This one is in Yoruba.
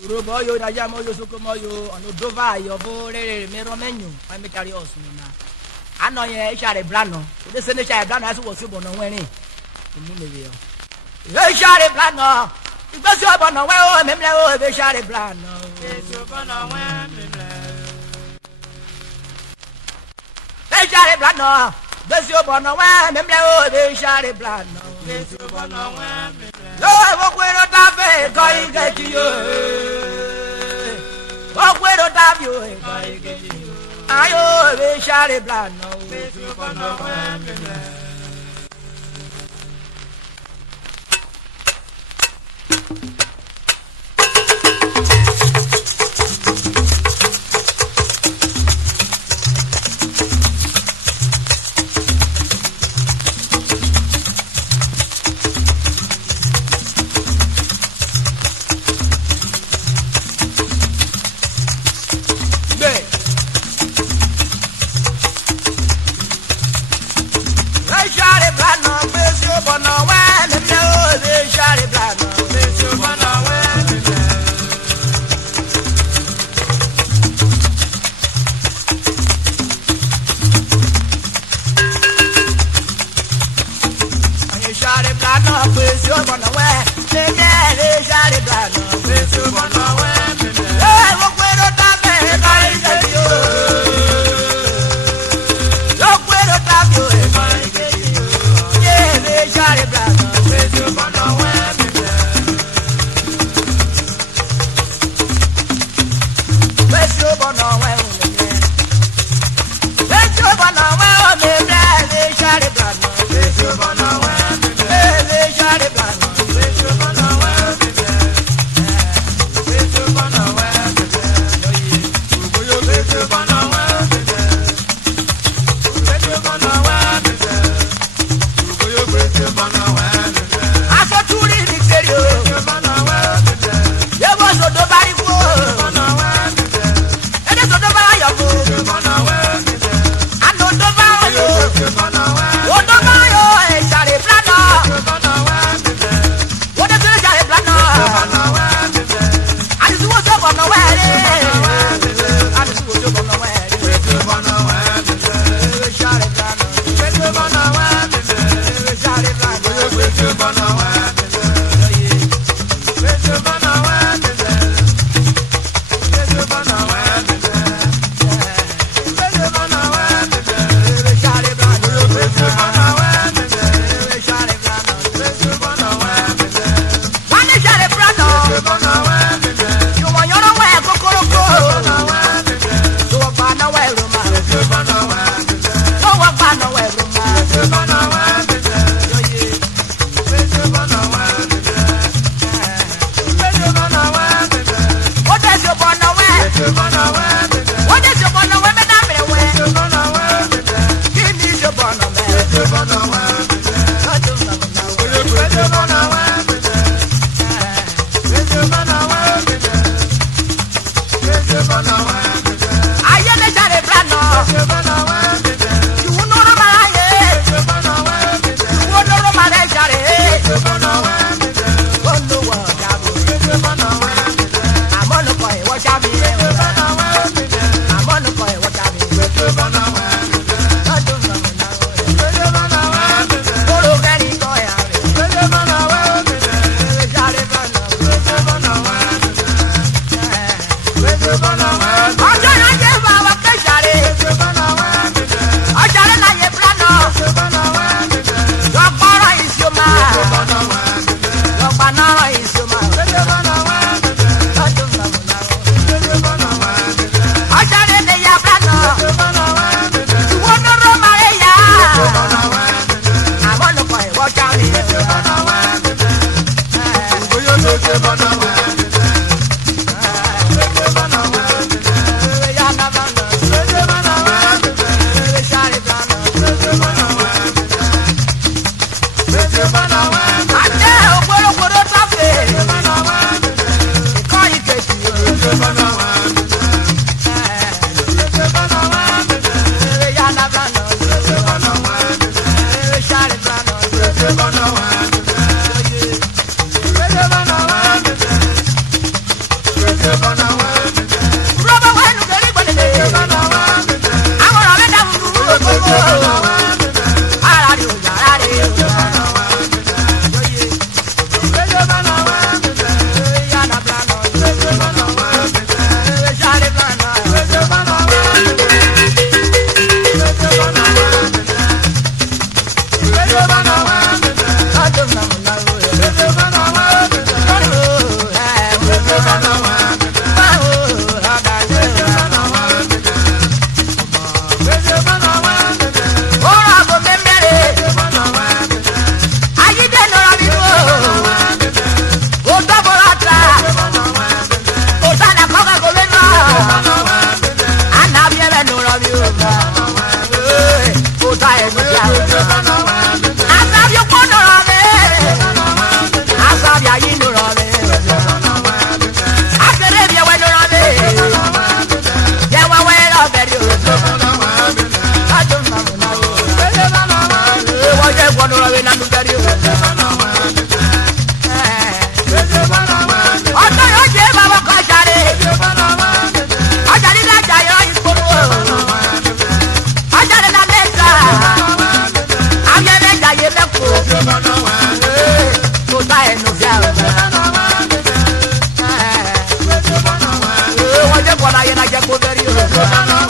Urhobo yo da jamo yo sokomo yo ono dova yo bo re mero menyu ai me carry us na ano ye Esharebrano de se ne Esharebrano aso wo so bo no wen ni mu ne bi yo Esharebrano igbeso bo no we o memle o Esharebrano igbeso bo no we memle Esharebrano igbeso bo no we memle o Esharebrano igbeso bo no we memle lo wo kwero ta fe ko ige ti yo wo kwero ta bi o ko ige ti yo ayo Esharebrano igbeso bo no we memle What